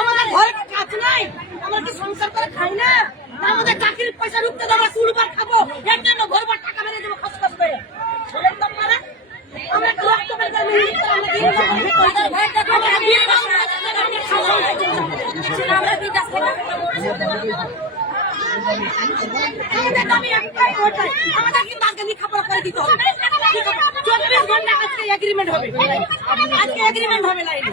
আমাদের ঘরে কাজ নাই, আমরা কি সংসার করে খাই না? আমাদের চাকরির পয়সা রুখতে দেবো, চুলবার খাবো, এর জন্য ঘরবার টাকা মেরে দেবো খস খস করে। আমরা একটু রক্ত বের করে মিলিয়ে আমাদের দাবি একটাই, ওইটাই আমাদের কিন্তু আজকে লেখাপড়া করে দিতে হবে। 24 ঘন্টা আজকে এগ্রিমেন্ট হবে, আজকে এগ্রিমেন্ট হবে লাইনে।